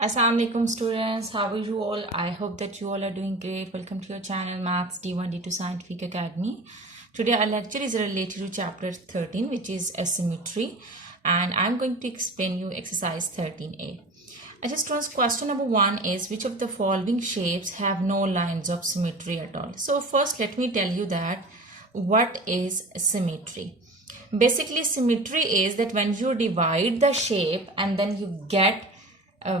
Assalamu alaikum students, how are you all? I hope that you all are doing great. Welcome to your channel Maths D1 D2 Scientific Academy. Today our lecture is related to chapter 13, which is Symmetry, and I'm going to explain you exercise 13a. I just want question number 1 is which of the following shapes have no lines of symmetry at all. So first let me tell you that what is symmetry. Basically symmetry is that when you divide the shape and then you get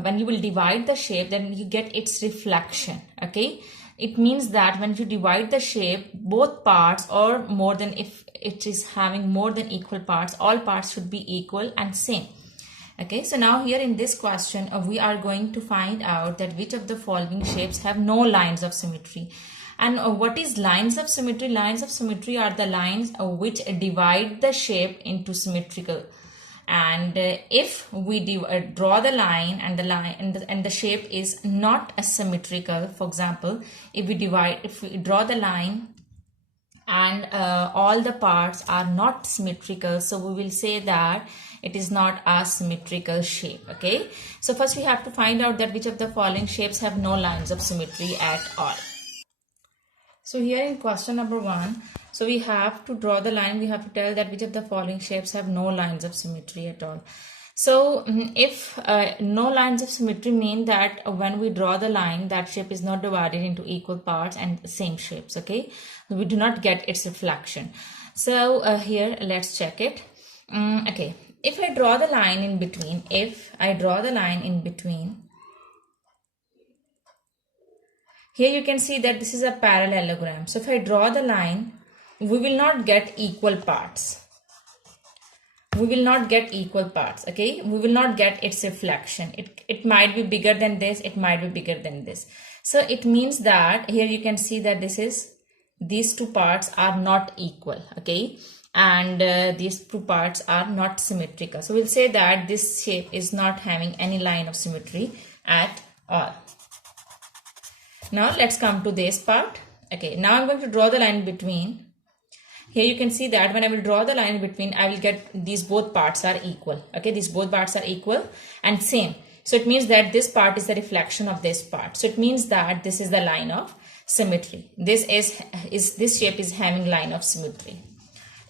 when you will divide the shape, then you get its reflection. Okay, it means that when you divide the shape, both parts or more than, if it is having more than equal parts, all parts should be equal and same. Okay, so now here in this question we are going to find out that which of the following shapes have no lines of symmetry. And what is lines of symmetry? Lines of symmetry are the lines which divide the shape into symmetrical. And if we draw the line and the shape is not asymmetrical, for example, if we draw the line and all the parts are not symmetrical, so we will say that it is not a symmetrical shape. Okay, so first we have to find out that which of the following shapes have no lines of symmetry at all. So here in question number 1, so we have to draw the line. We have to tell that which of the following shapes have no lines of symmetry at all. So if no lines of symmetry mean that when we draw the line, that shape is not divided into equal parts and same shapes. Okay, we do not get its reflection. So here let's check it. Okay, if I draw the line in between, here you can see that this is a parallelogram. So if I draw the line, we will not get equal parts. Okay, we will not get its reflection. It might be bigger than this, it might be bigger than this. So it means that here you can see that these two parts are not equal. Okay, and these two parts are not symmetrical. So we'll say that this shape is not having any line of symmetry at all. Now let's come to this part. Okay, now I'm going to draw the line between. Here you can see that when I will draw the line between, I will get these both parts are equal. Okay, these both parts are equal and same. So it means that this part is the reflection of this part. So it means that this is the line of symmetry. This shape is having line of symmetry.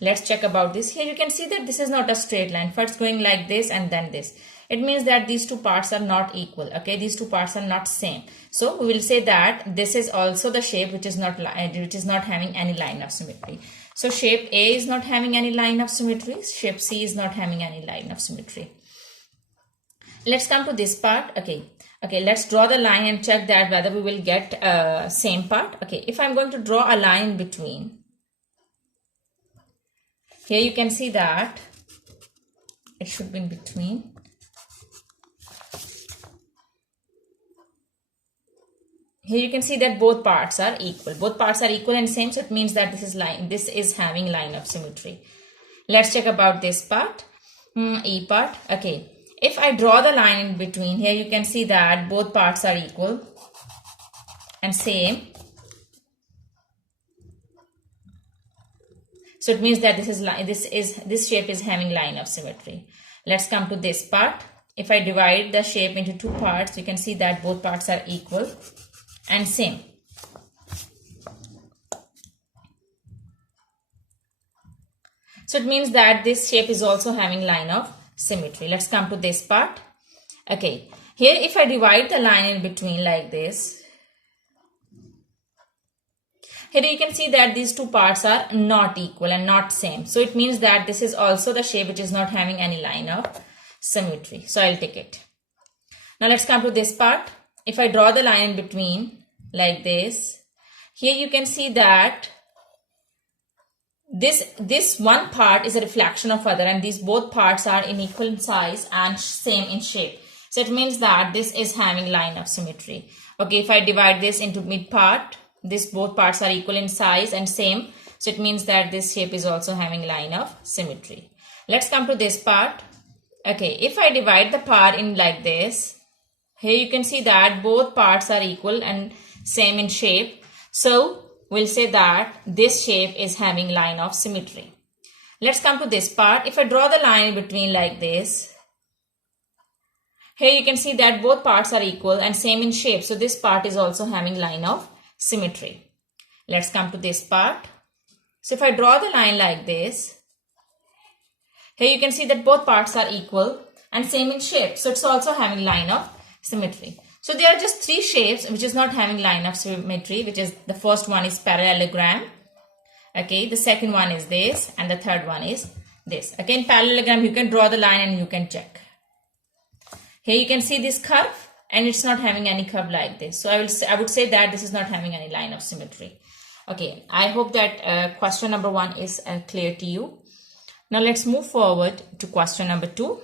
Let's check about this. Here you can see that this is not a straight line. First going like this and then this. It means that these two parts are not equal. Okay, these two parts are not same. So we will say that this is also the shape which is not having any line of symmetry. So shape A is not having any line of symmetry. Shape C is not having any line of symmetry. Let's come to this part. Okay, let's draw the line and check that whether we will get same part. Okay, if I'm going to draw a line in between, here you can see that it should be in between. Here you can see that both parts are equal. Both parts are equal and same. So it means that this is having line of symmetry. Let's check about this part. E part. Okay. If I draw the line in between, here you can see that both parts are equal and same. So it means that this shape is having line of symmetry. Let's come to this part. If I divide the shape into two parts, you can see that both parts are equal and same. So it means that this shape is also having line of symmetry. Let's come to this part. Okay, here if I divide the line in between like this, here you can see that these two parts are not equal and not same. So it means that this is also the shape which is not having any line of symmetry. So I'll take it. Now let's come to this part. If I draw the line in between like this, here you can see that this one part is a reflection of other, and these both parts are in equal in size and same in shape. So it means that this is having line of symmetry. Okay, if I divide this into mid part, both parts are equal in size and same. So it means that this shape is also having line of symmetry. Let's come to this part. Okay, if I divide the part in like this, here you can see that both parts are equal and same in shape. So we'll say that this shape is having line of symmetry. Let's come to this part. If I draw the line in between like this, Here you can see that both parts are equal and same in shape. So this part is also having line of symmetry. Let's come to this part. So if I draw the line like this, here you can see that both parts are equal and same in shape. So it's also having line of symmetry. So there are just three shapes which is not having line of symmetry, which is the first one is parallelogram. Okay, the second one is this and the third one is this. Okay, in parallelogram you can draw the line and you can check. Here you can see this curve and it's not having any curve like this. So I would say that this is not having any line of symmetry. Okay, I hope that question number 1 is clear to you. Now let's move forward to question number 2.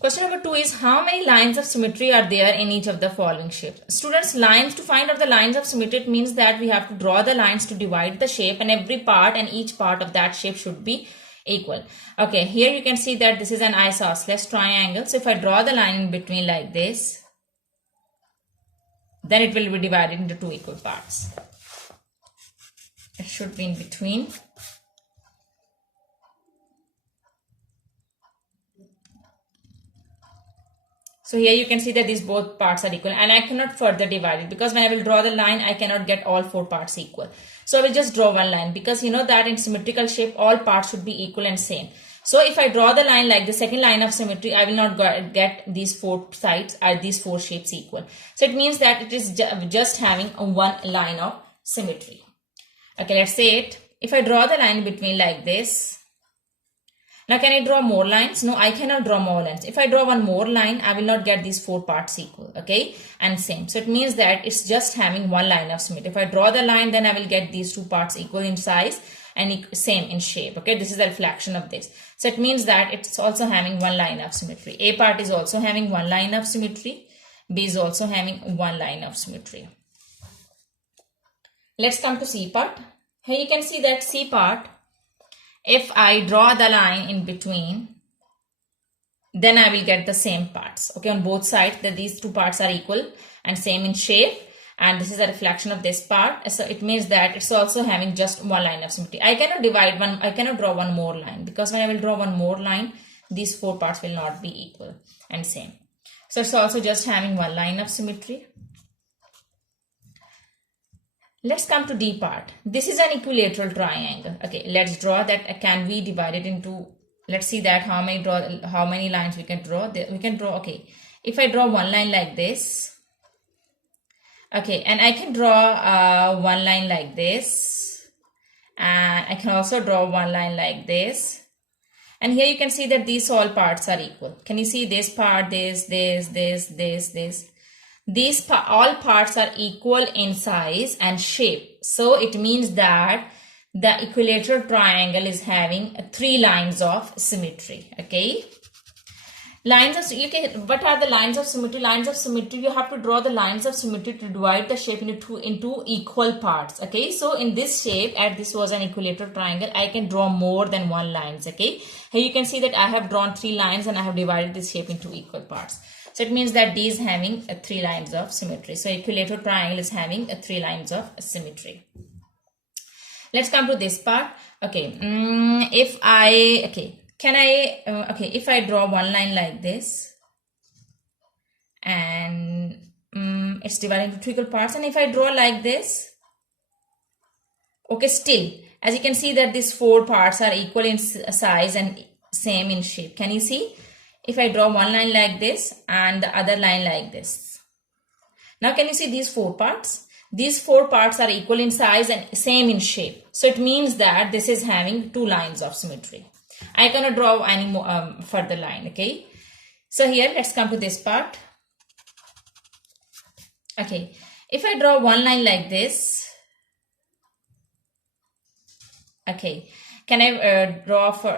Question number 2 is, how many lines of symmetry are there in each of the following shapes? Students, lines, to find out the lines of symmetry, it means that we have to draw the lines to divide the shape, and every part and each part of that shape should be equal. Okay, here you can see that this is an isosceles triangle. So if I draw the line in between like this, then it will be divided into 2 equal parts. It should be in between. So here you can see that these both parts are equal, and I cannot further divide it because when I will draw the line, I cannot get all 4 parts equal. So I will just draw one line, because you know that in symmetrical shape, all parts should be equal and same. So if I draw the line like the second line of symmetry, I will not get these 4 sides or these 4 shapes equal. So it means that it is just having one line of symmetry. Okay, let's say it. If I draw the line between like this, now can I draw more lines? No, I cannot draw more lines. If I draw one more line, I will not get these 4 parts equal, okay, and same. So it means that it's just having one line of symmetry. If I draw the line, then I will get these 2 parts equal in size and same in shape, okay. This is the reflection of this. So it means that it's also having one line of symmetry. A part is also having one line of symmetry. B is also having one line of symmetry. Let's come to C part. Here you can see that C part, if I draw the line in between, then I will get the same parts, okay, on both sides, that these 2 parts are equal and same in shape, and this is a reflection of this part. So it means that it's also having just one line of symmetry. I cannot divide one, I cannot draw one more line, because when I will draw one more line, these 4 parts will not be equal and same. So it's also just having one line of symmetry. Let's come to D part. This is an equilateral triangle. Okay, let's draw that. Can we divide it into, let's see that how many lines we can draw. We can draw, okay, if I draw one line like this, okay, and I can draw one line like this, and I can also draw one line like this, and here you can see that these all parts are equal. Can you see this part, this. These all parts are equal in size and shape. So it means that the equilateral triangle is having 3 lines of symmetry. Okay. Lines of, what are the lines of symmetry? Lines of symmetry, you have to draw the lines of symmetry to divide the shape into equal parts. Okay. So in this shape, as this was an equilateral triangle, I can draw more than one lines. Okay. Here you can see that I have drawn 3 lines and I have divided this shape into equal parts. So it means that D is having 3 lines of symmetry. So equilateral triangle is having 3 lines of symmetry. Let's come to this part. Okay, if I draw one line like this, and it's divided into 2 equal parts, and if I draw like this, okay, still, as you can see that these 4 parts are equal in size and same in shape. Can you see? If I draw one line like this and the other line like this. Now can you see these 4 parts? These 4 parts are equal in size and same in shape. So it means that this is having 2 lines of symmetry. I cannot draw any more further line, okay? So here, let's come to this part. Okay, if I draw one line like this, okay, can I draw for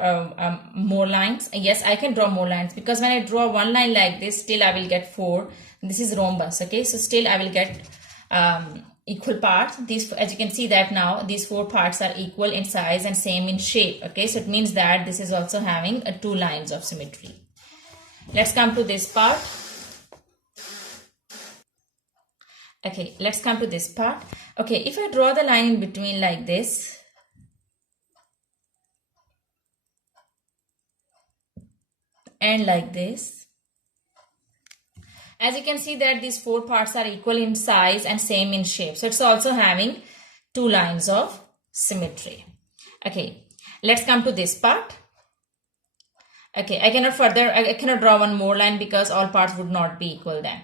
more lines? Yes, I can draw more lines, because when I draw one line like this, still I will get 4. This is rhombus, okay? So still I will get equal parts. These, as you can see that now, these 4 parts are equal in size and same in shape, okay? So it means that this is also having 2 lines of symmetry. Let's come to this part. Okay, let's come to this part. Okay, if I draw the line in between like this, end like this. As you can see that these four parts are equal in size and same in shape. So it's also having two lines of symmetry. Okay, let's come to this part. Okay, I cannot draw one more line because all parts would not be equal then.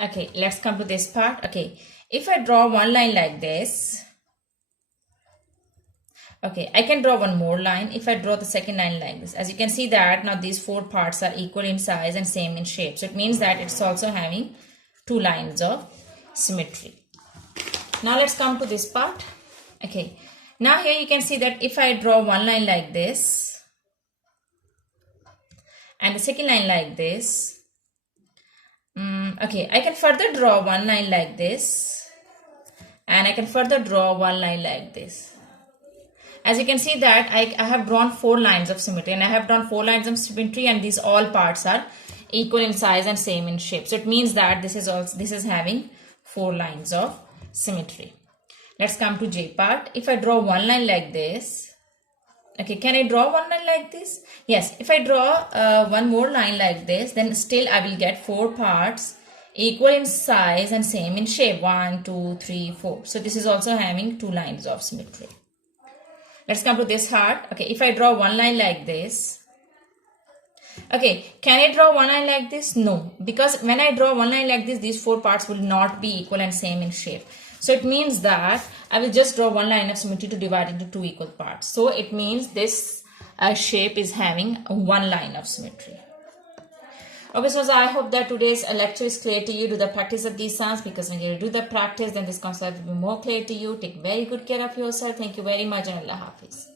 Okay, let's come to this part. Okay, if I draw one line like this, okay, I can draw one more line if I draw the second line like this. As you can see that now these four parts are equal in size and same in shape. So it means that it's also having two lines of symmetry. Now let's come to this part. Okay, now here you can see that if I draw one line like this and the second line like this, okay, I can further draw one line like this and I can further draw one line like this. As you can see that I have drawn four lines of symmetry, and I have drawn four lines of symmetry, and these all parts are equal in size and same in shape. So it means that this is having four lines of symmetry. Let's come to J part. If I draw one line like this, okay, can I draw one line like this? Yes, if I draw one more line like this, then still I will get four parts equal in size and same in shape. 1, 2, 3, 4. So this is also having two lines of symmetry. Let's come to this heart. Okay, if I draw one line like this, okay, can I draw one line like this? No, because when I draw one line like this, these four parts will not be equal and same in shape. So it means that I will just draw one line of symmetry to divide into two equal parts. So it means this shape is having one line of symmetry. Okay, so I hope that today's lecture is clear to you. Do the practice of these sums, because when you do the practice, then this concept will be more clear to you. Take very good care of yourself. Thank you very much, and Allah Hafiz.